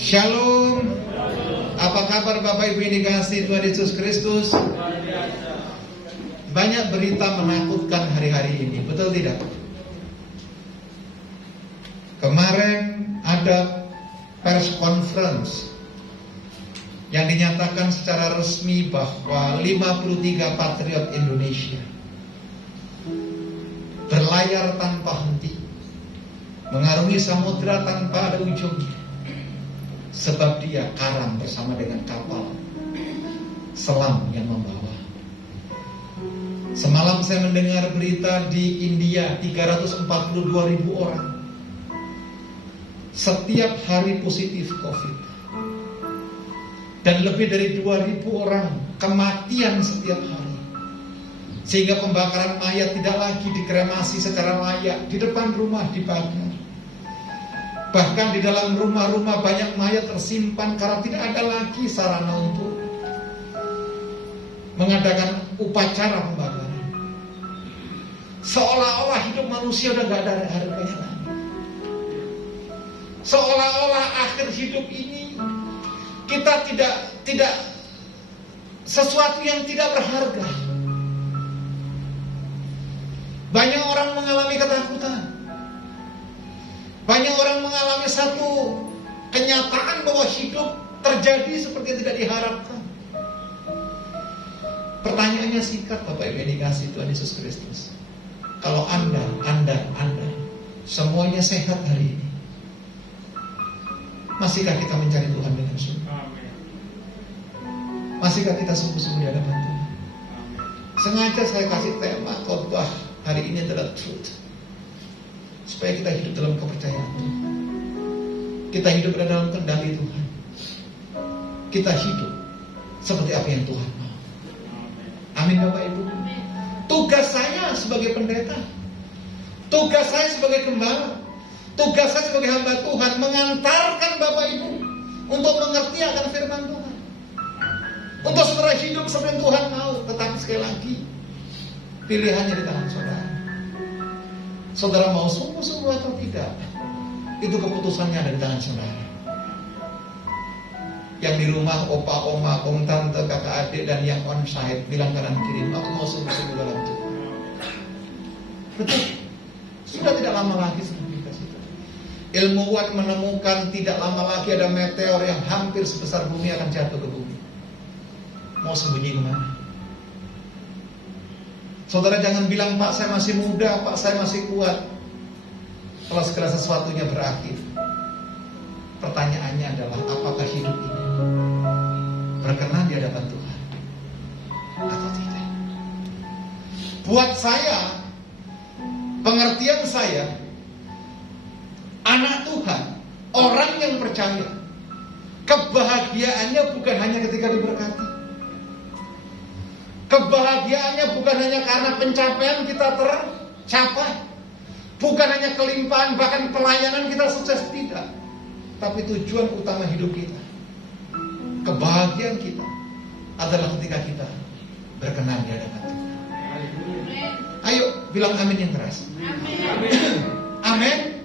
Shalom. Apa kabar Bapak Ibu yang dikasihi Tuhan Yesus Kristus? Banyak berita menakutkan hari-hari ini, betul tidak? Kemarin ada press conference yang dinyatakan secara resmi bahwa 53 patriot Indonesia berlayar tanpa henti, mengarungi samudera tanpa ada ujungnya, sebab dia karam bersama dengan kapal selam yang membawa. Semalam saya mendengar berita di India, 342.000 orang setiap hari positif COVID, dan lebih dari 2.000 orang kematian setiap hari. Sehingga pembakaran mayat tidak lagi dikremasi secara layak, di depan rumah dibakar. Bahkan di dalam rumah-rumah banyak mayat tersimpan karena tidak ada lagi sarana untuk mengadakan upacara pembakaran. Seolah-olah hidup manusia udah gak ada harganya lagi. Seolah-olah akhir hidup ini kita tidak sesuatu yang tidak berharga. Banyak orang mengalami ketakutan. Banyak orang mengalami satu kenyataan bahwa hidup terjadi seperti yang tidak diharapkan. Pertanyaannya singkat Bapak Ibu yang dikasihi Tuhan Yesus Kristus. Kalau Anda semuanya sehat hari ini, masihkah kita mencari Tuhan dengan sungguh? Masihkah kita sungguh-sungguh di hadapan Tuhan? Sengaja saya kasih tema khotbah hari ini adalah truth, supaya kita hidup dalam kepercayaan Tuhan. Kita hidup dalam kendali Tuhan. Kita hidup seperti apa yang Tuhan mau. Amin Bapak Ibu. Tugas saya sebagai pendeta, tugas saya sebagai gembala, tugas saya sebagai hamba Tuhan mengantarkan Bapak Ibu untuk mengerti akan firman Tuhan, untuk saudara hidup seperti yang Tuhan mau. Tetapi sekali lagi, pilihannya di tangan saudara. Saudara mau sungguh-sungguh atau tidak, itu keputusannya ada di tangan saudara. Yang di rumah, opa, oma, om, tante, kakak, adik, dan yang onsite, bilang kanan kiri, aku mau sungguh-sungguh dalam Tuhan. Betul. Sudah tidak lama lagi sebelum kita situ. Ilmuwan menemukan tidak lama lagi ada meteor yang hampir sebesar bumi akan jatuh ke bumi. Mau sembunyi kemana? Saudara jangan bilang, Pak saya masih muda, Pak saya masih kuat. Kalau segala sesuatunya berakhir, pertanyaannya adalah apakah hidup ini berkenan di hadapan Tuhan atau tidak? Buat saya, pengertian saya, anak Tuhan, orang yang percaya, kebahagiaannya bukan hanya ketika diberkati. Kebahagiaannya bukan hanya karena pencapaian kita tercapai, bukan hanya kelimpahan, bahkan pelayanan kita sukses, tidak. Tapi tujuan utama hidup kita, kebahagiaan kita adalah ketika kita berkenan di hadapan Tuhan. Ayo bilang amin yang keras. Amin.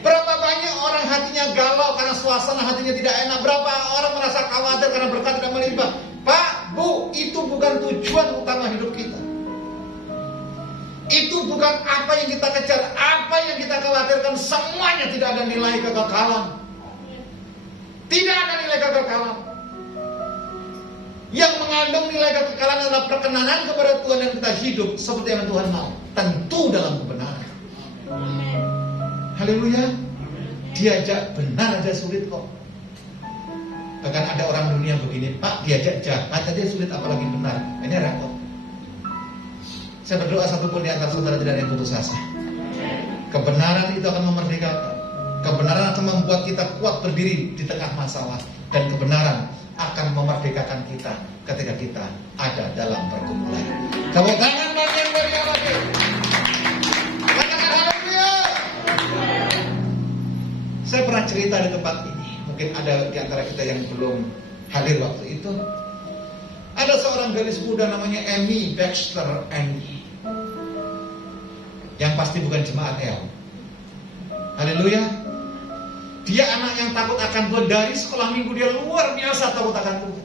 Berapa banyak orang hatinya galau karena suasana hatinya tidak enak. Berapa orang merasa khawatir karena berkat tidak melimpah. Pak, Bu, itu bukan tujuan utama hidup kita. Itu bukan apa yang kita kejar, apa yang kita khawatirkan. Semuanya tidak ada nilai kekekalan. Tidak ada nilai kekekalan. Yang mengandung nilai kekekalan adalah perkenanan kepada Tuhan dan kita hidup seperti yang Tuhan mau, tentu dalam kebenaran. Haleluya. Diajak benar aja sulit kok. Bahkan ada orang dunia begini, Pak diajak jahat aja sulit, apalagi benar. Ini repot. Saya berdoa satupun di antara saudara tidak ada yang putus asa. Kebenaran itu akan memerdekakan. Kebenaran akan membuat kita kuat berdiri di tengah masalah. Dan kebenaran akan memerdekakan kita ketika kita ada dalam pergumulan. Tepuk tangan bagi yang meriah lagi. Katakan haleluya. Saya pernah cerita di tempat ini. Mungkin ada di antara kita yang belum hadir waktu itu. Ada seorang gadis muda namanya Amy Baxter Annie, yang pasti bukan jemaat El. Haleluya. Dia anak yang takut akan Tuhan. Dari sekolah minggu dia luar biasa takut akan Tuhan.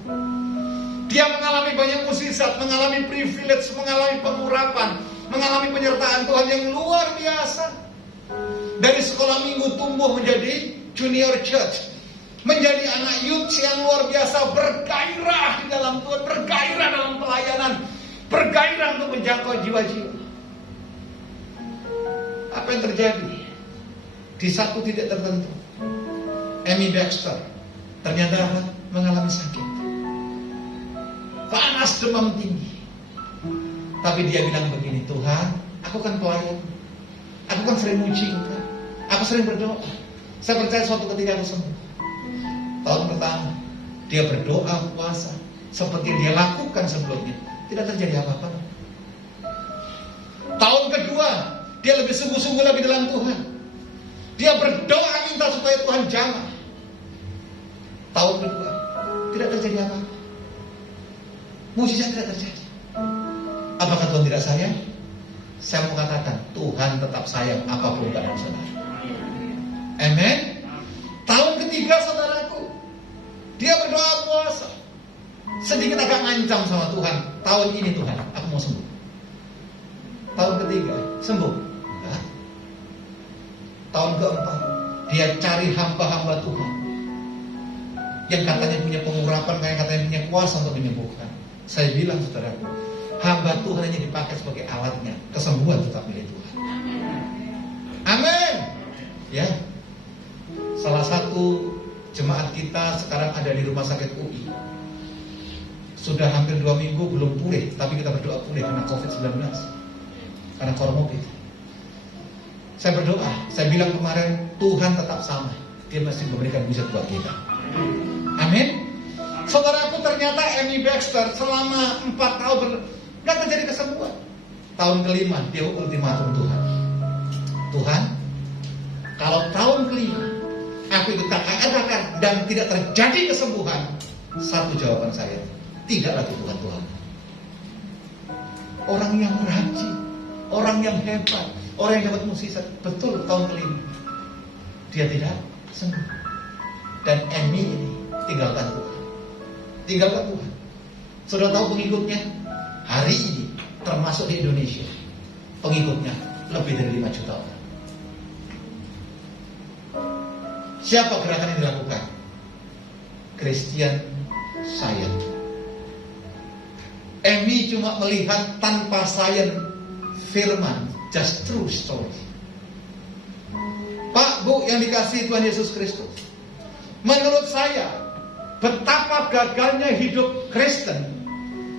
Dia mengalami banyak mukjizat, mengalami privilege, mengalami pengurapan, mengalami penyertaan Tuhan yang luar biasa. Dari sekolah minggu tumbuh menjadi junior church, menjadi anak youth yang luar biasa, bergairah di dalam Tuhan, bergairah dalam pelayanan, bergairah untuk menjangkau jiwa-jiwa. Apa yang terjadi? Di satu titik tertentu, Amy Baxter ternyata mengalami sakit, panas, demam tinggi. Tapi dia bilang begini, Tuhan, aku kan pelayan, aku kan sering muji Engkau, aku sering berdoa. Saya percaya suatu ketika aku sembuh. Tahun pertama dia berdoa, puasa seperti dia lakukan sebelumnya, tidak terjadi apa-apa. Tahun kedua dia lebih sungguh-sungguh lagi dalam Tuhan. Dia berdoa minta supaya Tuhan jamah. Tahun kedua tidak terjadi apa-apa. Mujizat tidak terjadi. Apakah Tuhan tidak sayang? Saya mau katakan, Tuhan tetap sayang apapun keadaan saudara. Amen. Tahun ketiga saudaraku, dia berdoa puasa, sedikit agak ngancam sama Tuhan. Tahun ini Tuhan, aku mau sembuh. Tahun ketiga sembuh. Enggak. Tahun keempat dia cari hamba-hamba Tuhan yang katanya punya pengurapan, yang katanya punya kuasa untuk menyembuhkan. Saya bilang saudaraku, hamba Tuhan hanya dipakai sebagai alatnya. Kesembuhan tetap milik Tuhan. Amin. Ya. Salah satu jemaat kita sekarang ada di rumah sakit UI. Sudah hampir 2 minggu belum pulih, tapi kita berdoa pulih karena COVID-19, karena komorbid. Saya berdoa, saya bilang kemarin, Tuhan tetap sama, Dia masih memberikan mujizat buat kita. Amin. Saudaraku, ternyata Amy Baxter selama 4 tahun gak terjadi kesembuhan. Tahun kelima dia ultimatum Tuhan. Tuhan, kalau tahun kelima aku ikut katakan dan tidak terjadi kesembuhan, satu jawaban saya, tidak lagi Tuhan. Orang yang rajin, orang yang hebat, orang yang dapat mukjizat, betul tahun kelima dia tidak sembuh. Dan Amy ini tinggalkan Tuhan. Tinggalkan Tuhan. Sudah tahu pengikutnya? Hari ini termasuk di Indonesia, pengikutnya lebih dari 5 juta orang. Siapa gerakan yang dilakukan? Christian Science. Amy cuma melihat tanpa science firman, just true story. Pak, Bu yang dikasihi Tuhan Yesus Kristus, menurut saya betapa gagalnya hidup Kristen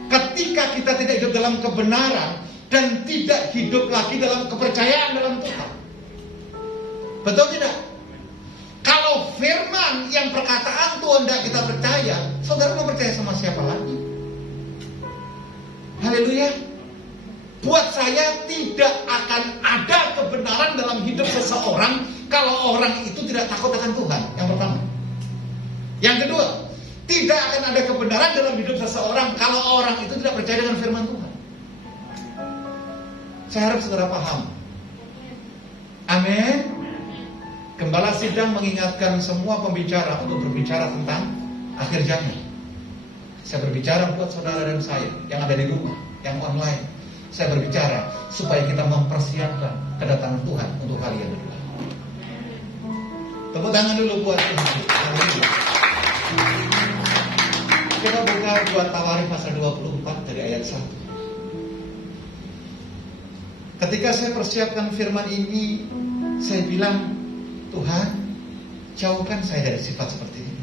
ketika kita tidak hidup dalam kebenaran dan tidak hidup lagi dalam kepercayaan dalam Tuhan. Betul tidak? Kalau firman yang perkataan Tuhan tidak kita percaya, saudara mau percaya sama siapa lagi? Haleluya. Buat saya tidak akan ada kebenaran dalam hidup seseorang kalau orang itu tidak takut akan Tuhan. Yang pertama. Yang kedua, tidak akan ada kebenaran dalam hidup seseorang kalau orang itu tidak percaya dengan firman Tuhan. Saya harap saudara paham. Amin. Gembala sidang mengingatkan semua pembicara untuk berbicara tentang akhir zaman. Saya berbicara buat saudara dan saya yang ada di rumah, yang online. Saya berbicara supaya kita mempersiapkan kedatangan Tuhan untuk kalian berdua. Tepuk tangan dulu buat Tuhan. Kita buka 2 Tawarik pasal 24 dari ayat 1. Ketika saya persiapkan firman ini, saya bilang, Tuhan, jauhkan saya dari sifat seperti ini.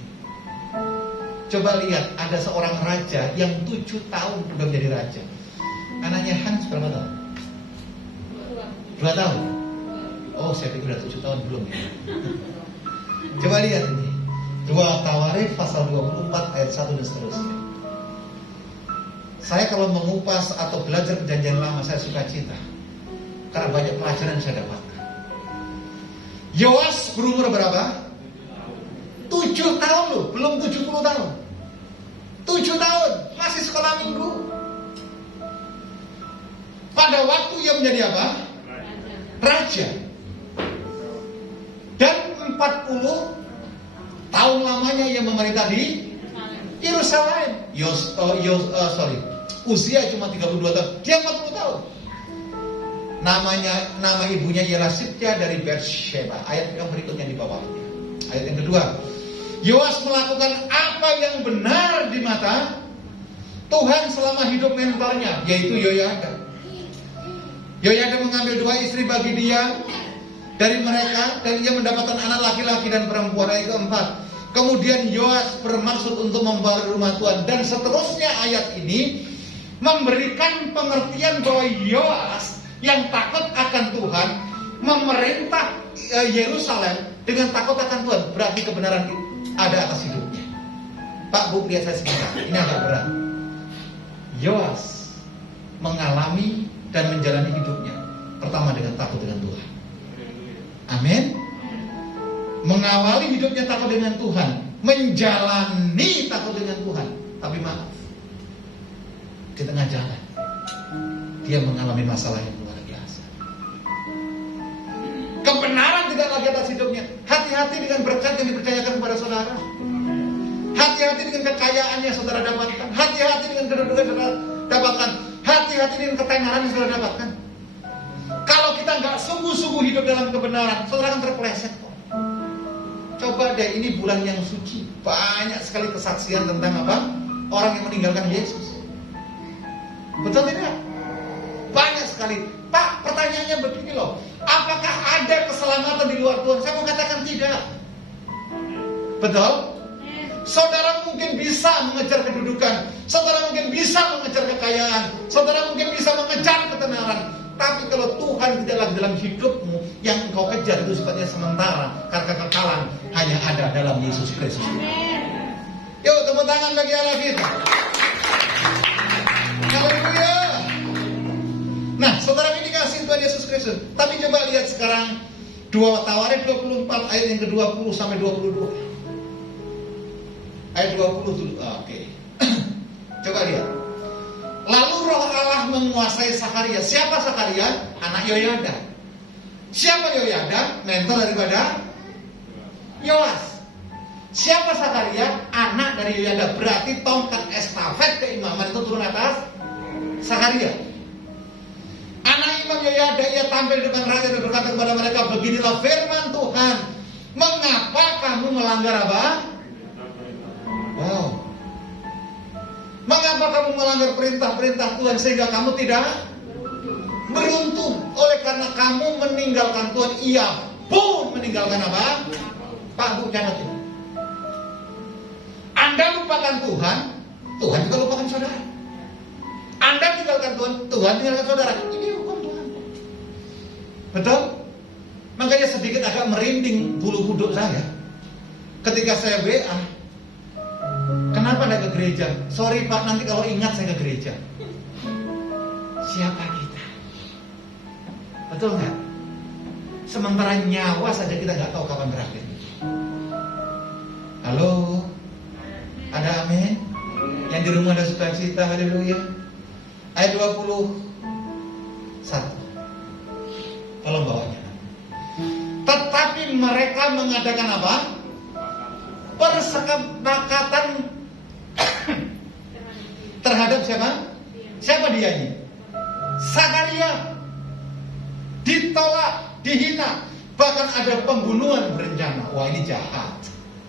Coba lihat, ada seorang raja yang 7 tahun sudah menjadi raja. Anaknya Hans berapa tahun? 2 tahun. Oh, saya pikir udah 7 tahun belum ya. Coba lihat ini. 2 Tawarik pasal 24 ayat 1 dan seterusnya. Saya kalau mengupas atau belajar perjanjian lama, saya suka cita, karena banyak pelajaran yang saya dapatkan. Yoas berumur berapa? 7 tahun loh, belum 70 tahun. 7 tahun, masih sekolah minggu. Pada waktu ia menjadi apa? Raja. Dan 40 tahun lamanya ia memerintah di Yerusalem. Usia cuma 32 tahun. Dia 40 tahun. Nama ibunya ialah Sibtia dari Beersheba. Ayat yang berikutnya di bawahnya. Ayat yang kedua. Yoas melakukan apa yang benar di mata Tuhan selama hidup mentornya, yaitu Yoyada. Yoyada mengambil 2 istri bagi dia dari mereka, dan ia mendapatkan anak laki-laki dan perempuan. Ayat keempat. Kemudian Yoas bermaksud untuk membawa rumah Tuhan. Dan seterusnya ayat ini memberikan pengertian bahwa Yoas yang takut akan Tuhan memerintah Yerusalem dengan takut akan Tuhan. Berarti kebenaran ada atas hidupnya. Pak, Bu, lihat saya sebentar. Ini agak berat. Yoas mengalami dan menjalani hidupnya pertama dengan takut dengan Tuhan. Amin. Mengawali hidupnya takut dengan Tuhan, menjalani takut dengan Tuhan. Tapi maaf, di tengah jalan dia mengalami masalah yang luar biasa. Kebenaran tidak lagi atas hidupnya. Hati-hati dengan berkat yang dipercayakan kepada saudara. Hati-hati dengan kekayaan yang saudara dapatkan. Hati-hati dengan kedudukan yang saudara dapatkan. Hati-hati dengan ketenaran yang saudara dapatkan. Kalau kita nggak sungguh-sungguh hidup dalam kebenaran, saudara akan terpeleset kok. Coba deh, ini bulan yang suci, banyak sekali kesaksian tentang apa? Orang yang meninggalkan Yesus. Betul tidak? Banyak sekali. Pak, pertanyaannya begini loh, apakah ada keselamatan di luar Tuhan? Saya mau katakan tidak. Betul? Saudara mungkin bisa mengejar kedudukan, saudara mungkin bisa mengejar kekayaan, saudara mungkin bisa mengejar ketenaran. Tapi kalau Tuhan tidaklah dalam hidupmu, yang engkau kejar itu sifatnya sementara, karena kekekalan hanya ada dalam Yesus Kristus. Yuk, tepuk tangan bagi Allah kita. Haleluya. Nah, saudara, ini kasih Tuhan Yesus Kristus. Tapi coba lihat sekarang Tawarik 24 ayat yang ke-20 sampai 22. Ayat 20 dulu. Oke. Coba lihat. Lalu Roh Allah menguasai Sakaria. Siapa Sakaria? Anak Yoyada. Siapa Yoyada? Mentor daripada Yoas. Siapa Sakaria? Anak dari Yoyada. Berarti tongkat estafet keimaman itu turun atas Sakaria. Anak Imam Yoyada, ia tampil depan raja dan berkata kepada mereka, beginilah firman Tuhan. Mengapa kamu melanggar apa? Wow. Mengapa kamu melanggar perintah-perintah Tuhan sehingga kamu tidak beruntung? Oleh karena kamu meninggalkan Tuhan, ia pun meninggalkan apa? Pak, Bu, catat ini. Anda lupakan Tuhan, Tuhan juga lupakan saudara. Anda tinggalkan Tuhan, Tuhan tinggalkan saudara. Ini hukum Tuhan. Betul? Makanya sedikit agak merinding bulu kuduk saya ketika saya WA. Kenapa tidak ke gereja? Sorry Pak, nanti kalau ingat saya ke gereja. Siapa kita? Betul nggak? Sementara nyawa saja kita nggak tahu kapan berakhir. Halo? Ada amin? Yang di rumah ada sukacita, haleluya. Ayat 21. Tolong bawanya. Tetapi mereka mengadakan apa? Persepakatan terhadap siapa? Siapa dia ini? Sakaria. Ditolak, dihina, bahkan ada pembunuhan berencana. Wah, ini jahat.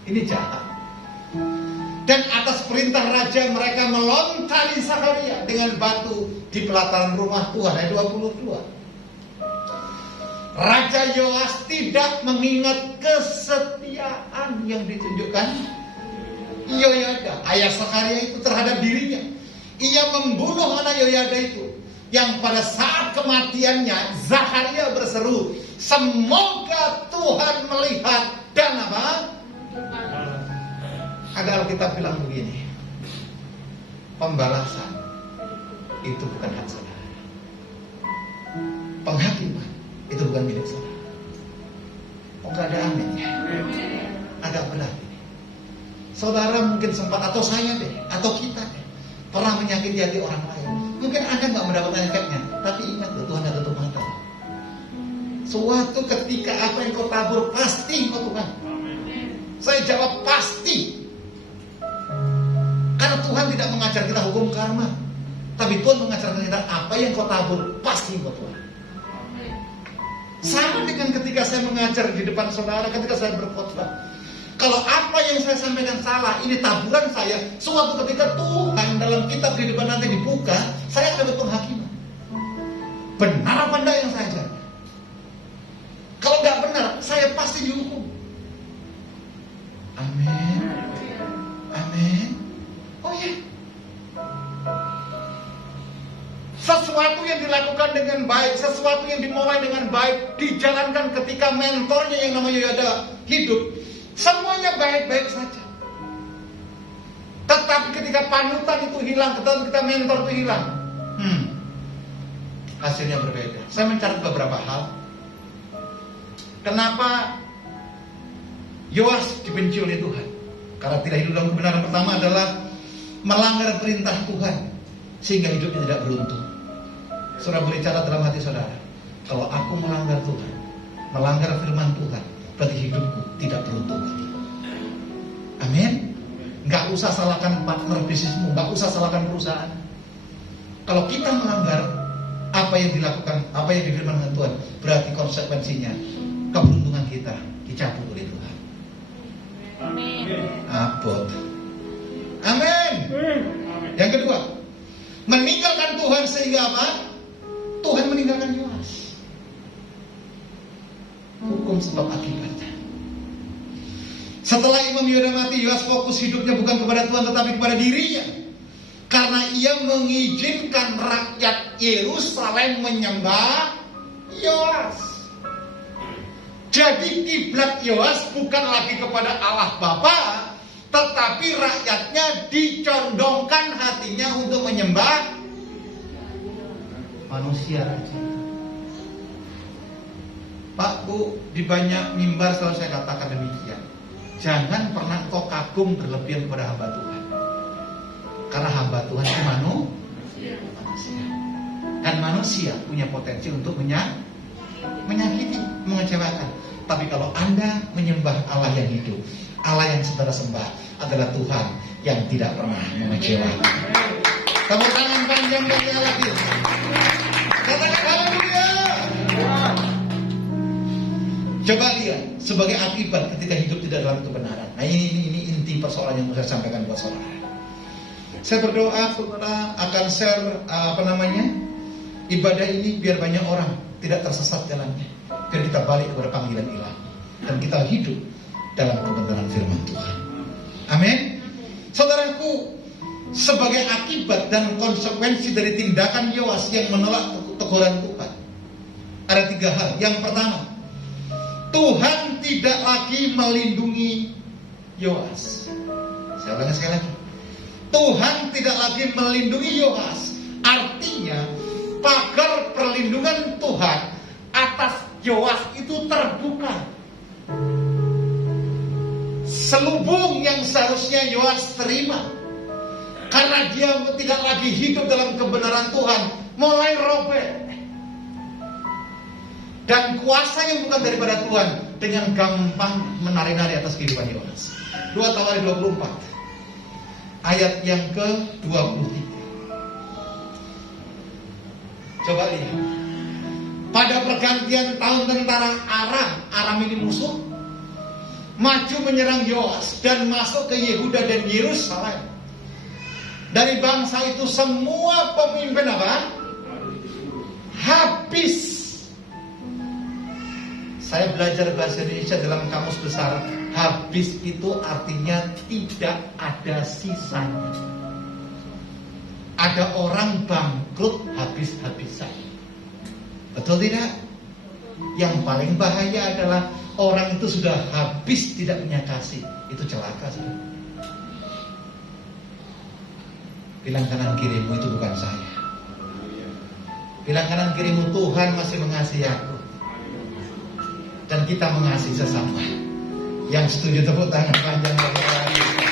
Ini jahat. Dan atas perintah raja mereka melontari Sakaria dengan batu di pelataran rumah Tuhan. Ayat 22. Raja Yoas tidak mengingat kesetiaan yang ditunjukkan Yoyada, ayah Sakaria itu terhadap dirinya. Ia membunuh anak Yoyada itu, yang pada saat kematiannya Zakaria berseru, semoga Tuhan melihat dan apa? Ada Alkitab bilang begini, pembalasan itu bukan hak saudara, penghakiman itu bukan milik saudara. Oh, gak ada amin ya? Agak berat ini. Saudara mungkin sempat, atau saya deh, atau kita deh, pernah menyakiti hati orang lain. Mungkin Anda gak mendapatkan efeknya, tapi ingat loh, Tuhan ada tutup mata. Suatu ketika apa yang kau tabur pasti kau Tuhan. Saya jawab pasti. Karena Tuhan tidak mengajar kita hukum karma, tapi Tuhan mengajarkan kita apa yang kau tabur pasti kau tuai. Sama dengan ketika saya mengajar di depan saudara, ketika saya berkhotbah. Kalau apa yang saya sampaikan salah, ini taburan saya. Suatu ketika Tuhan dalam kitab kehidupan nanti dibuka, saya akan dapat penghakiman. Benar apa enggak yang saya ajarkan? Kalau nggak benar, saya pasti dihukum. Amin. Amin. Oh ya. Sesuatu yang dilakukan dengan baik, sesuatu yang dimulai dengan baik, dijalankan ketika mentornya yang namanya Yoda hidup, semuanya baik-baik saja. Tetapi ketika panutan itu hilang, ketika mentor itu hilang, hasilnya berbeda. Saya mencatat beberapa hal. Kenapa Yoas dibenci oleh Tuhan? Karena tidak hidup dalam kebenaran. Pertama adalah melanggar perintah Tuhan, sehingga hidupnya tidak beruntung. Saudara boleh catat dalam hati saudara, kalau aku melanggar Tuhan, melanggar firman Tuhan, berarti hidupku tidak beruntung. Amin. Gak usah salahkan partner bisnismu, gak usah salahkan perusahaan. Kalau kita melanggar apa yang dilakukan, apa yang difirmankan Tuhan, berarti konsekuensinya keberuntungan kita dicabut oleh Tuhan. Amin. Abot. Amin. Yang kedua, meninggalkan Tuhan sehingga apa? Tuhan meninggalkan Yoas. Hukum sebab akibatnya. Setelah Imam Yoda mati, Yoas fokus hidupnya bukan kepada Tuhan tetapi kepada dirinya. Karena ia mengizinkan rakyat Yerusalem menyembah Yoas. Jadi kiblat Yoas bukan lagi kepada Allah Bapa, tetapi rakyatnya dicondongkan hatinya untuk menyembah manusia raja. Pak Bu, di banyak mimbar selalu saya katakan demikian. Jangan pernah kau kagum berlebihan kepada hamba Tuhan. Karena hamba Tuhan itu manusia. Dan manusia punya potensi untuk menyakiti, mengecewakan. Tapi kalau Anda menyembah Allah yang hidup, Allah yang saudara sembah adalah Tuhan yang tidak pernah mengecewakan. Tepuk tangan panjang bagi Allah. Katakan haleluya. Coba lihat sebagai akibat ketika hidup tidak dalam kebenaran. Nah ini inti persoalan yang mau saya sampaikan buat saudara. Saya berdoa saudara akan share ibadah ini biar banyak orang tidak tersesat jalannya. Biar kita balik kepada panggilan ilahi dan kita hidup dalam kebenaran firman Tuhan. Amin. Saudaraku, sebagai akibat dan konsekuensi dari tindakan Yoas yang menolak teguran Tuhan, ada 3 hal. Yang pertama, Tuhan tidak lagi melindungi Yoas. Saya ulangi sekali lagi. Tuhan tidak lagi melindungi Yoas. Artinya pagar perlindungan Tuhan atas Yoas itu terbuka. Selubung yang seharusnya Yoas terima, karena dia tidak lagi hidup dalam kebenaran Tuhan, mulai robek. Dan kuasa yang bukan daripada Tuhan dengan gampang menari-nari atas kehidupan Yoas. 2 Tawarikh 24 ayat yang ke-23. Coba lihat. Pada pergantian tahun tentara Aram ini musuh, maju menyerang Yoas dan masuk ke Yehuda dan Yerusalem. Dari bangsa itu semua pemimpin apa? Habis. Saya belajar bahasa Indonesia dalam kamus besar. Habis itu artinya tidak ada sisanya. Ada orang bangkrut habis-habisan. Betul tidak? Yang paling bahaya adalah orang itu sudah habis tidak punya kasih. Itu celaka sudah. Bilang kanan kirimu itu bukan saya. Bilang kanan kirimu Tuhan masih mengasihi aku. Dan kita mengasihi sesama. Yang setuju tepuk tangan panjang bagi Allah.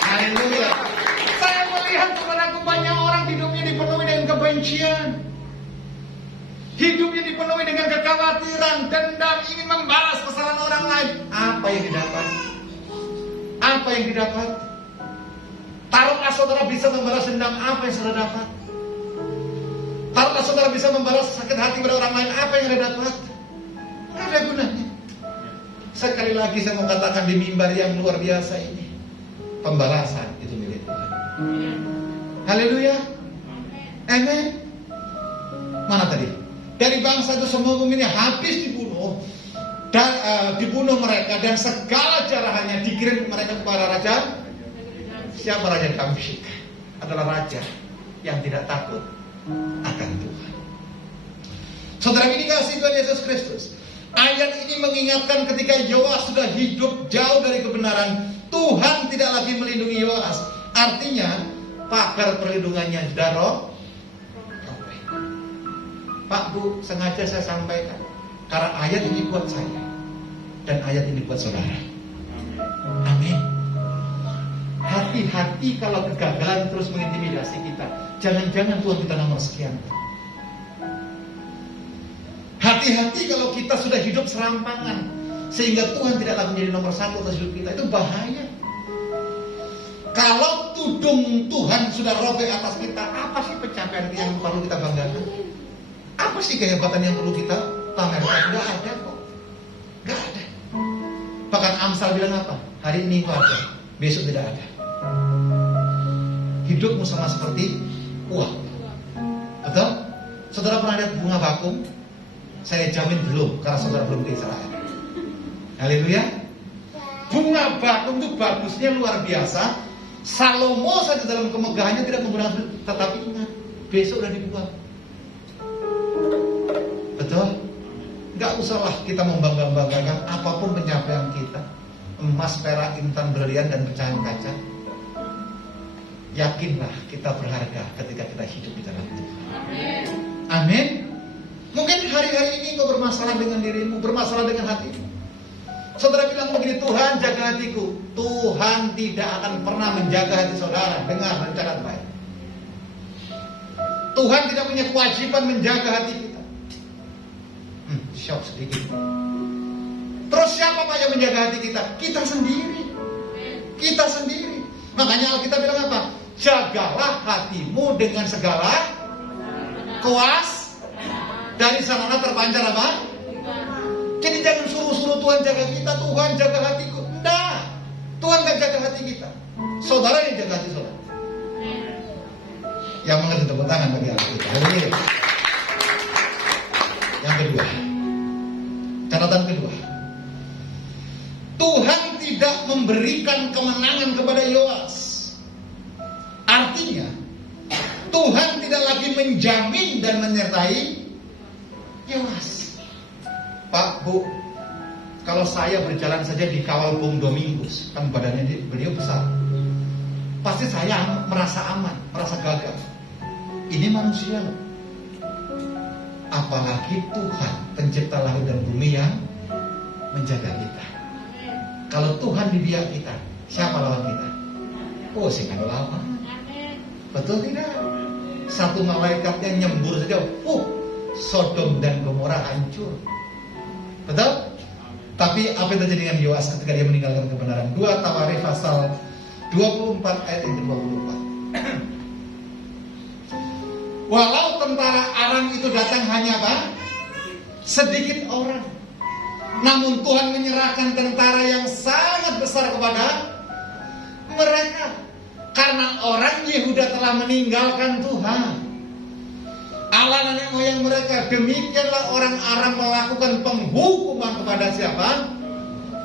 Haleluya. Saya melihat kepadaku banyak orang hidupnya dipenuhi dengan kebencian. Hidupnya dipenuhi dengan kekhawatiran, dendam, ingin membalas kesalahan orang lain. Apa yang didapat? apa yang didapat. Taruhlah saudara bisa membalas dendam apa yang saudara dapat. Taruhlah saudara bisa membalas sakit hati pada orang lain apa yang saudara dapat. Nggak ada gunanya. Sekali lagi saya mau katakan di mimbar yang luar biasa ini, pembalasan itu milik Tuhan. Haleluya. Amin. Mana tadi? Dari bangsa itu semua pemimpinnya habis dibunuh dan dibunuh mereka, dan segala jarahannya dikirim mereka kepada raja. Siapa Raja Damsyik? Adalah raja yang tidak takut akan Tuhan. Saudara ini kasih Tuhan Yesus Kristus. Ayat ini mengingatkan ketika Yoas sudah hidup jauh dari kebenaran, Tuhan tidak lagi melindungi Yoas. Artinya pagar perlindungannya sudah robek. Pak Bu, sengaja saya sampaikan karena ayat ini buat saya dan ayat ini buat saudara. Amin. Hati-hati kalau kegagalan terus mengintimidasi kita. Jangan-jangan Tuhan kita nomor sekian. Hati-hati kalau kita sudah hidup serampangan sehingga Tuhan tidak lagi menjadi nomor satu atas hidup kita. Itu bahaya. Kalau tudung Tuhan sudah robek atas kita, apa sih pencapaian yang perlu kita banggakan? Apa sih kehebatan yang perlu kita pamerkan? Gak ada kok. Gak ada. Bahkan Amsal bilang apa? Hari ini kok ada, besok tidak ada. Hidupmu sama seperti uang. Betul? Saudara pernah lihat bunga bakung? Saya jamin belum, karena saudara belum ke Israel. Haleluya. Bunga bakung itu bagusnya luar biasa. Salomo saja dalam kemegahannya tidak menggunakan, tetapi ingat, besok udah dibuang. Betul? Gak usahlah kita membangga-banggakan apapun pencapaian kita, emas, perak, intan, berlian, dan pecahan kaca. Yakinlah kita berharga ketika kita hidup di dalam Tuhan. Amin. Amin. Mungkin hari-hari ini kau bermasalah dengan dirimu, bermasalah dengan hatimu. Saudara bilang begini, Tuhan jaga hatiku. Tuhan tidak akan pernah menjaga hati saudara. Dengar dan catat baik. Tuhan tidak punya kewajiban menjaga hati kita. Shock sedikit. Terus siapa Pak yang menjaga hati kita? Kita sendiri. Kita sendiri. Makanya Alkitab bilang apa? Jagalah hatimu dengan segala kuas. Dari sana terpancar apa? Jadi jangan suruh-suruh Tuhan jaga kita, Tuhan jaga hatiku. Enggak. Tuhan gak jaga hati kita. Saudara yang jaga hati saudara. Yang mengerti tepuk tangan bagi Alkitab. Yang kedua, catatan kedua, Tuhan tidak memberikan kemenangan kepada Yoas. Artinya Tuhan tidak lagi menjamin dan menyertai Yoas. Pak, Bu, kalau saya berjalan saja di kawal Bung Domingus, kan badannya beliau besar, pasti saya merasa aman, merasa gagah. Ini manusia loh. Apalagi Tuhan pencipta langit dan bumi yang menjaga kita. Kalau Tuhan di pihak kita, siapa lawan kita? Oh, sih kan lawan. Betul tidak? Satu malaikatnya nyembur saja, Sodom dan Gomora hancur. Betul? Tapi apa yang terjadi dengan Yoas ketika dia meninggalkan kebenaran? 2 Tawarikh pasal 24 ayat yang ke-24. Walau tentara Aram itu datang hanya apa? Sedikit orang, namun Tuhan menyerahkan tentara yang sangat besar kepada mereka, karena orang Yehuda telah meninggalkan Tuhan Allah nenek moyang mereka. Demikianlah orang Aram melakukan penghukuman kepada siapa?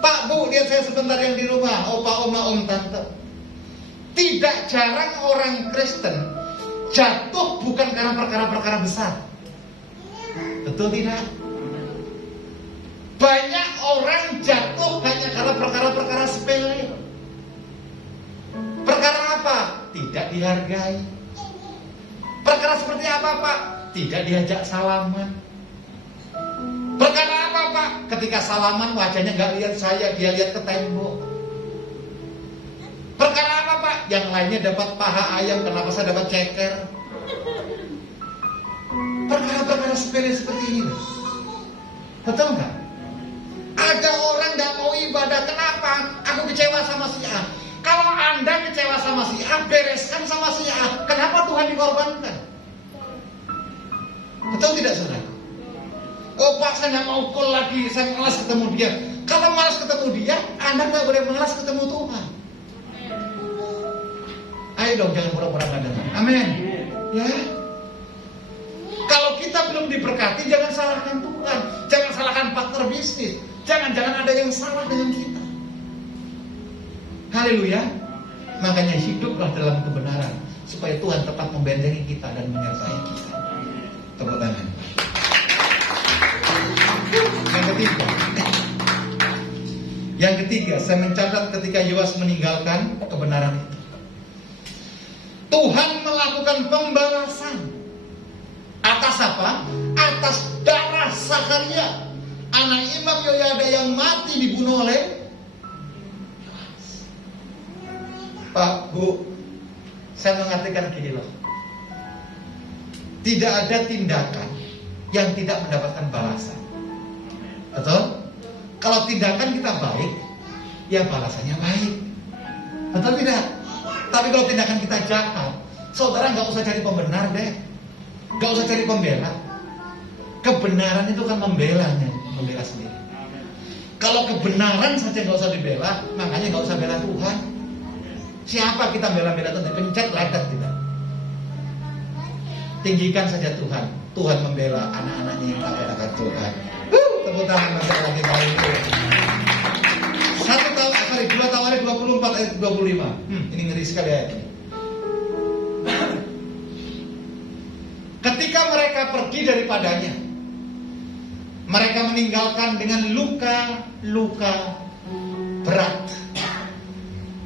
Pak, Bu, lihat saya sebentar yang di rumah. Opa, oma, om, tante. Tidak jarang orang Kristen jatuh bukan karena perkara-perkara besar. Betul tidak? Banyak orang jatuh hanya karena perkara-perkara sepele. Perkara apa? Tidak dihargai. Perkara seperti apa, Pak? Tidak diajak salaman. Perkara apa, Pak? Ketika salaman wajahnya gak lihat saya, dia lihat ke tembok. Perkara apa, Pak? Yang lainnya dapat paha ayam, kenapa saya dapat ceker? Perkara-perkara sepele seperti ini. Betul nggak? Ada orang gak mau ibadah, kenapa? Aku kecewa sama si A. sama si A, bereskan sama si A. Kenapa Tuhan dikorbankan? Betul tidak, saudara? Oh Pak, saya nggak mau call lagi, saya malas ketemu dia. Kalau malas ketemu dia, Anda nggak boleh malas ketemu Tuhan. Ayo dong, jangan pura-pura nggak dengar. Amin. Ya. Kalau kita belum diberkati, jangan salahkan Tuhan. Jangan salahkan partner bisnis. Jangan-jangan ada yang salah dengan kita. Haleluya. Makanya hiduplah dalam kebenaran, supaya Tuhan tetap membentengi kita dan menyertai kita. Tepuk tangan. Yang ketiga, saya mencatat ketika Yoas meninggalkan kebenaran itu, Tuhan melakukan pembalasan. Atas apa? Atas darah Zakaria, anak Imam Yoyada yang mati dibunuh oleh Yoas. Pak, Bu, saya mengatakan gini loh, tidak ada tindakan yang tidak mendapatkan balasan. Betul? Kalau tindakan kita baik, ya balasannya baik. Betul tidak? Tapi kalau tindakan kita jahat, saudara nggak usah cari pembenar deh, nggak usah cari pembela. Kebenaran itu kan membela sendiri. Kalau kebenaran saja nggak usah dibela, makanya nggak usah bela Tuhan. Siapa kita bela-bela Tuhan? Pencet ledak tidak. Tinggikan saja Tuhan. Tuhan membela anak-anaknya yang takut akan Tuhan. Tepuk tangan lagi kali itu. 2 Tawarik 24 ayat 25. Ini ngeri sekali ayat ini. Ketika mereka pergi daripadanya, mereka meninggalkan dengan luka-luka berat.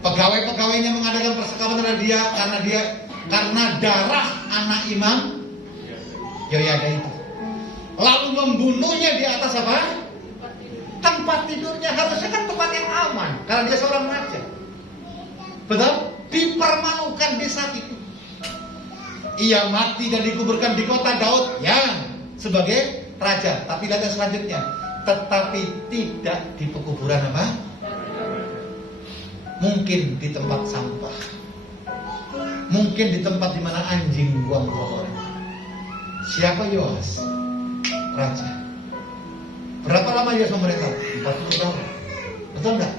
Pegawai-pegawainya mengadakan percakapan terhadap dia karena darah anak Imam Yoyada itu. Lalu membunuhnya di atas apa? Tempat tidurnya. Harusnya kan tempat yang aman, karena dia seorang raja. Betul? Dipermalukan, disakiti. Ia mati dan dikuburkan di kota Daud yang sebagai raja. Tapi lihat selanjutnya, tetapi tidak di pekuburan apa? Mungkin di tempat sampah, mungkin di tempat di mana anjing buang kotoran. Siapa Yoas? Raja. Berapa lama Yoas memerintah? 40 tahun. Betul enggak?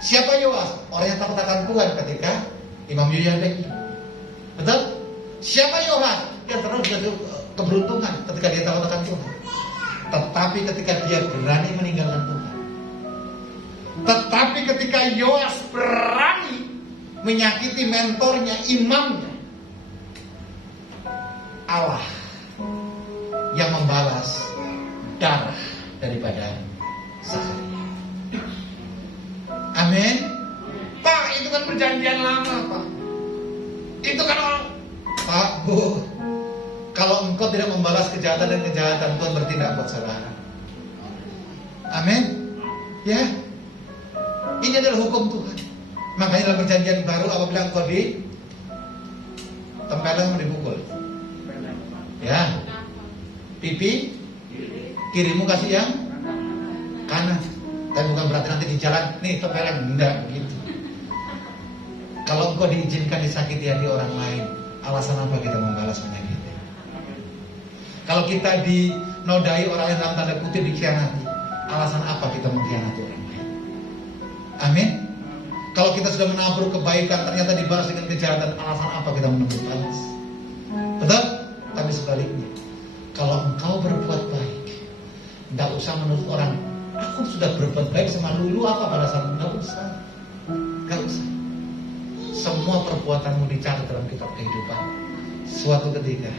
Siapa Yoas? Orang yang takut akan Tuhan ketika Imam Yoyada. Betul? Siapa Yoas? Yang terus keberuntungan ketika dia takut akan Tuhan. Tetapi ketika dia berani meninggalkan Tuhan, tetapi ketika Yoas berani menyakiti mentornya, imamnya, Allah yang membalas darah daripada Zakaria. Amin. Pak, itu kan perjanjian lama, Pak. Itu kan orang. Pak, Bu, kalau engkau tidak membalas kejahatan dan kejahatan, Tuhan bertindak buat saudara. Amin. Ya. Ini adalah hukum Tuhan. Makanya dalam perjanjian baru apabila engkau tempelan dipukul. Ya. Pipi kirimu kasih yang kanan. Tapi bukan berarti nanti di jalan nih tempelan, enggak begitu. Kalau engkau diizinkan disakiti hati orang lain, alasan apa kita membalas menyakiti? Kalau kita dinodai orang yang dalam tanda kutip dikhianati, alasan apa kita mengkhianati orang lain? Amin. Kalau kita sudah menabur kebaikan ternyata dibalas dengan kejahatan, alasan apa kita menabur balas? Betul? Tapi sebaliknya, kalau engkau berbuat baik, tidak usah menurut orang, aku sudah berbuat baik sama Lulu, apa balasan? Tidak usah. Tidak usah. Semua perbuatanmu dicatat dalam kitab kehidupan. Suatu ketika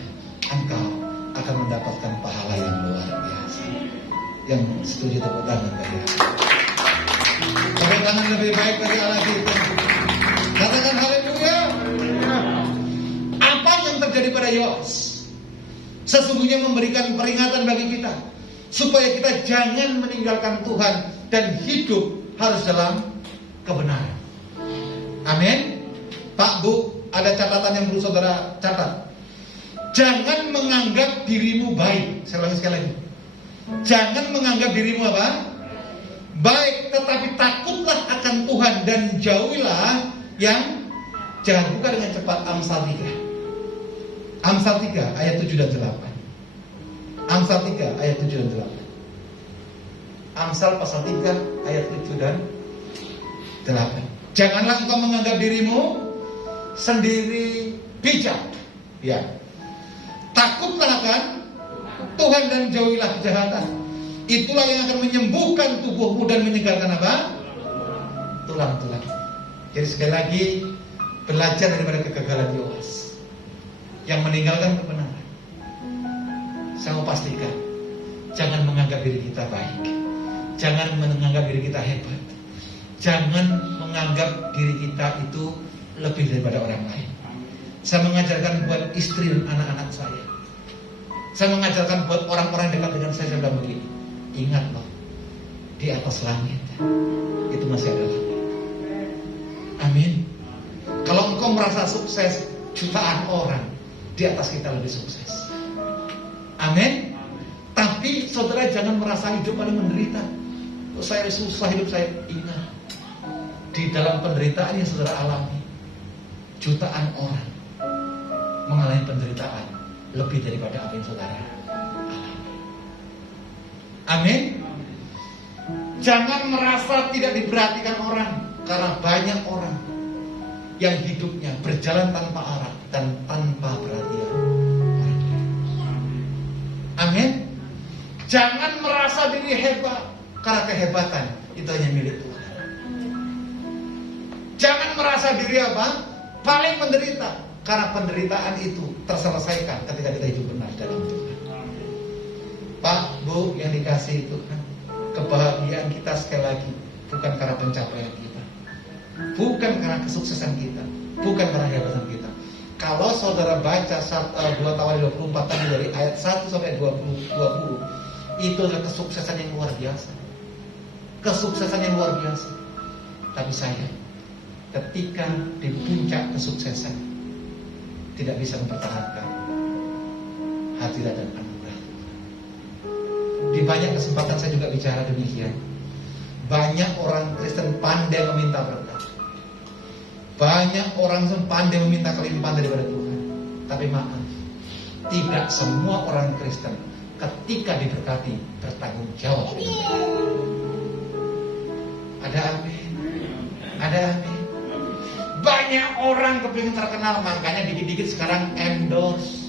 engkau akan mendapatkan pahala yang luar biasa. Yang setuju tepuk tangan bagi Allah. Tepuk tangan lebih baik bagi Allah kita. Katakan haleluya. Apa yang terjadi pada Yoas? Sesungguhnya memberikan peringatan bagi kita supaya kita jangan meninggalkan Tuhan dan hidup harus dalam kebenaran. Amin. Pak, Bu, ada catatan yang perlu saudara catat. Jangan menganggap dirimu baik. Saya ulangi sekali lagi. Jangan menganggap dirimu apa? Baik, tetapi takutlah akan Tuhan dan jauhilah yang Jangan buka dengan cepat Amsal 3. Amsal 3 ayat 7 dan 8. Amsal 3 ayat 7 dan 8. Amsal pasal 3 ayat 7 dan 8. Janganlah engkau menganggap dirimu sendiri bijak. Ya. Takutlah akan Tuhan dan jauhilah kejahatan. Itulah yang akan menyembuhkan tubuhmu dan menyegarkan apa? Tulang-tulang. Jadi sekali lagi, belajar daripada kegagalan Yoas yang meninggalkan kebenaran. Saya mau pastikan, jangan menganggap diri kita baik, jangan menganggap diri kita hebat, jangan menganggap diri kita itu lebih daripada orang lain. Saya mengajarkan buat istri dan anak-anak saya. Saya mengajarkan buat orang-orang dekat dengan saya bilang begini, ingat loh, di atas langit itu masih ada langit. Amin. Kalau engkau merasa sukses, jutaan orang di atas kita lebih sukses. Amin. Tapi saudara jangan merasa hidup paling menderita. Saya susah hidup saya. Ingat, di dalam penderitaan yang saudara alami, jutaan orang mengalami penderitaan lebih daripada apa yang saudara alami. Amin. Jangan merasa tidak diperhatikan orang, karena banyak orang yang hidupnya berjalan tanpa arah dan tanpa perhatian. Amin. Jangan merasa diri hebat, karena kehebatan itu hanya milik Tuhan. Jangan merasa diri apa? Paling menderita, karena penderitaan itu terselesaikan ketika kita hidup benar dalam Tuhan. Pak, Bu, yang dikasihi Tuhan, kebahagiaan kita sekali lagi bukan karena pencapaian kita, bukan karena kesuksesan kita, bukan karena kehebatan kita. Kalau saudara baca 2 Tawarikh 24 tadi dari ayat 1 sampai 20, itu adalah kesuksesan yang luar biasa. Kesuksesan yang luar biasa. Tapi saya, ketika di puncak kesuksesan, tidak bisa mempertahankan hadirat dan anugerah. Di banyak kesempatan saya juga bicara demikian. Banyak orang Kristen pandai meminta berkat. Banyak orang pandai meminta kelimpahan daripada Tuhan. Tapi maaf, tidak semua orang Kristen ketika diberkati bertanggung jawab dengan berkat. Ada amin. Ada amin. Banyak orang kepingin terkenal, makanya dikit-dikit sekarang endorse.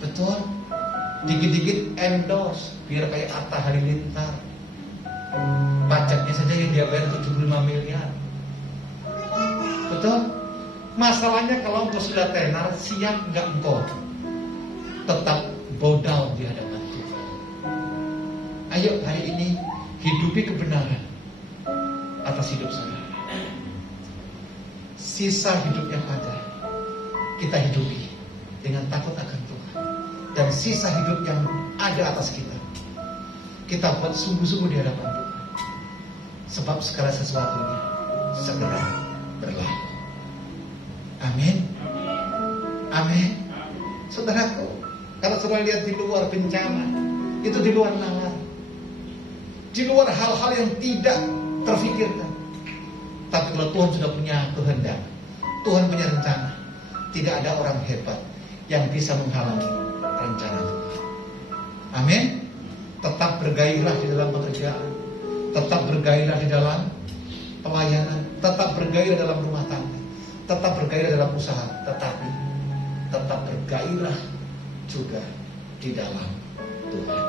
Betul? Dikit-dikit endorse biar kayak Atta Halilintar. Pajaknya saja yang dia bayar 75 miliar. Betul? Masalahnya kalau engkau sudah tenar, siap nggak engkau tetap bow down di hadapan Tuhan? Ayo hari ini hidupi kebenaran atas hidup saudara. Sisa hidup yang ada kita hidupi dengan takut akan Tuhan. Dan sisa hidup yang ada atas kita buat sungguh-sungguh di hadapan Tuhan. Sebab segala sesuatunya segera berlalu. Amin. Amin. Saudaraku, kalau saudara lihat di luar bencana, itu di luar nalar, di luar hal-hal yang tidak terfikirkan. Tapi kalau Tuhan sudah punya kehendak, Tuhan punya rencana, tidak ada orang hebat yang bisa menghalangi rencana Tuhan. Amin. Tetap bergairah di dalam pekerjaan, tetap bergairah di dalam pelayanan, tetap bergairah dalam rumah tangga, tetap bergairah dalam usaha, tetapi tetap bergairah juga di dalam Tuhan.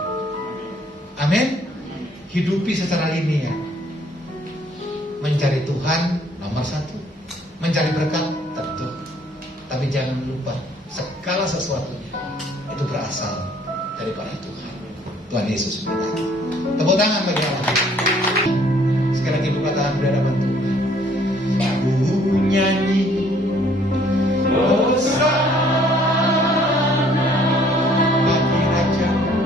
Amin. Hidupi secara linear. Mencari Tuhan nomor 1, mencari berkat tentu, tapi jangan lupa segala sesuatunya itu berasal daripada Tuhan. Tuhan Yesus berkata. Tepuk tangan bagi Allah. Sekali lagi buka tangan di hadapan Tuhan. Ku nyanyi Hosana bagi Rajaku,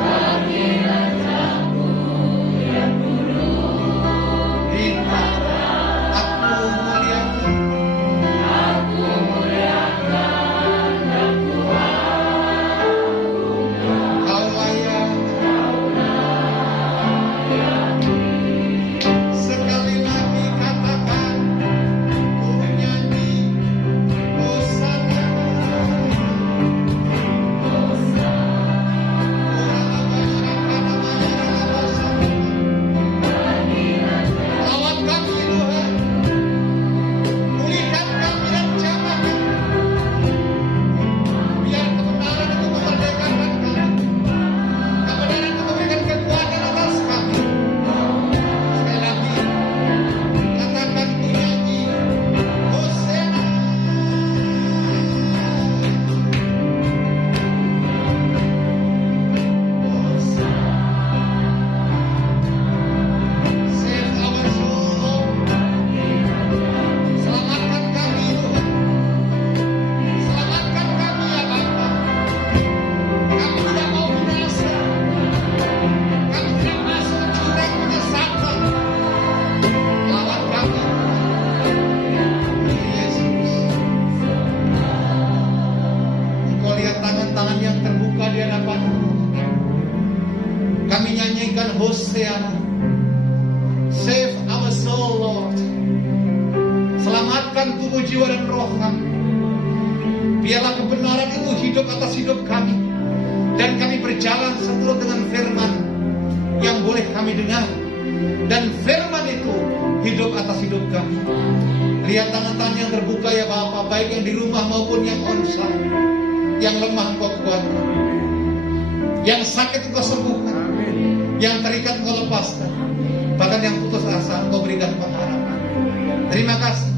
bagi Rajaku yang dulu. Bintara aku muliakan dan Tuhan. Kau layak sekali menyembuhkan tubuh, jiwa, dan roh kami. Biarlah kebenaran itu hidup atas hidup kami, dan kami berjalan seturut dengan firman yang boleh kami dengar, dan firman itu hidup atas hidup kami. Lihat tangan-tangan yang terbuka ya Bapak, baik yang di rumah maupun yang onsite. Yang lemah Engkau kuatkan, yang sakit Engkau sembuhkan, yang terikat Engkau lepaskan, bahkan yang putus asa Engkau berikan pengharapan. Terima kasih,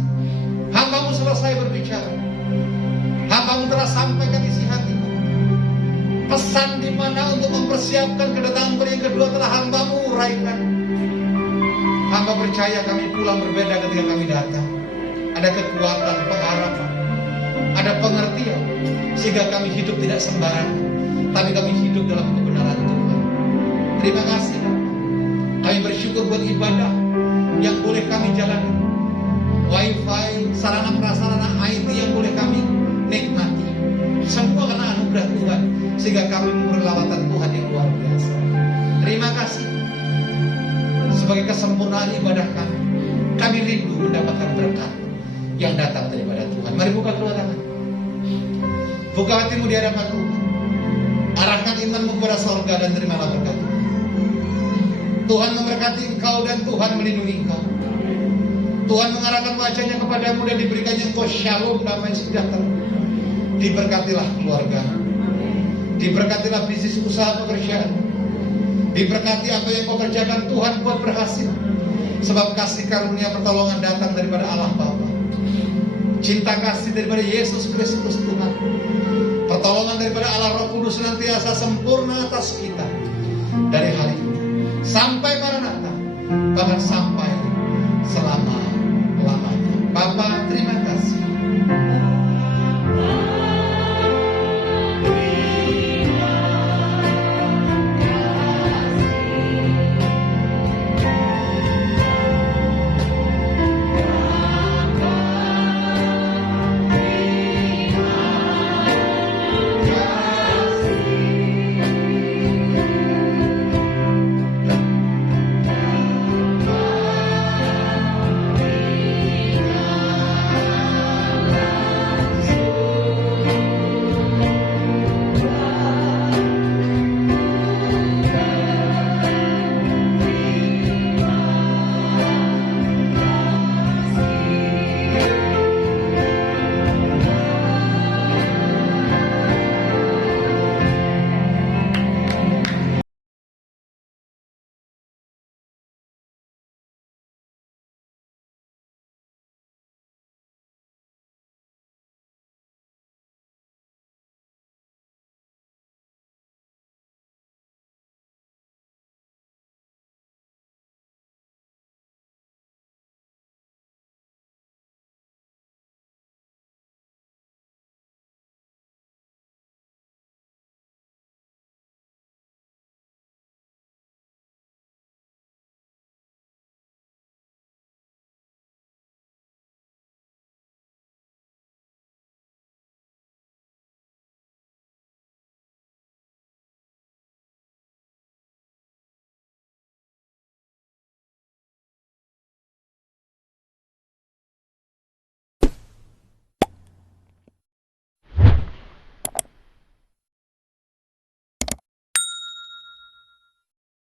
hamba-Mu selesai berbicara, hamba-Mu telah sampaikan isi hatimu. Pesan di mana untuk mempersiapkan kedatangan yang kedua telah hamba-Mu uraikan. Hamba percaya kami pulang berbeda ketika kami datang. Ada kekuatan, pengharapan, ada pengertian, sehingga kami hidup tidak sembarangan, tapi kami hidup dalam kebenaran Tuhan. Terima kasih. Kami bersyukur buat ibadah yang boleh kami jalani, wifi, sarana prasarana IT yang boleh kami nikmati. Semua karena anugerah Tuhan, sehingga kami berlawatan Tuhan yang luar biasa. Terima kasih. Sebagai kesempurnaan ibadah kami rindu mendapatkan berkat yang datang daripada Tuhan. Mari buka kedua tangan, buka hatimu di hadapan Tuhan. Arahkan imanmu kepada surga dan terimalah berkat. Tuhan memberkati engkau dan Tuhan melindungi engkau. Tuhan mengarahkan wajahnya kepadamu dan diberikannya engkau shalom, damai sejahtera. Diberkatilah keluarga, diberkatilah bisnis usaha pekerjaan, diberkati apa yang kau kerjakan Tuhan buat berhasil. Sebab kasih karunia pertolongan datang daripada Allah Bapa, cinta kasih daripada Yesus Kristus Tuhan, pertolongan daripada Allah Roh Kudus senantiasa sempurna atas kita dari hari ini sampai Maranatha, bahkan sampai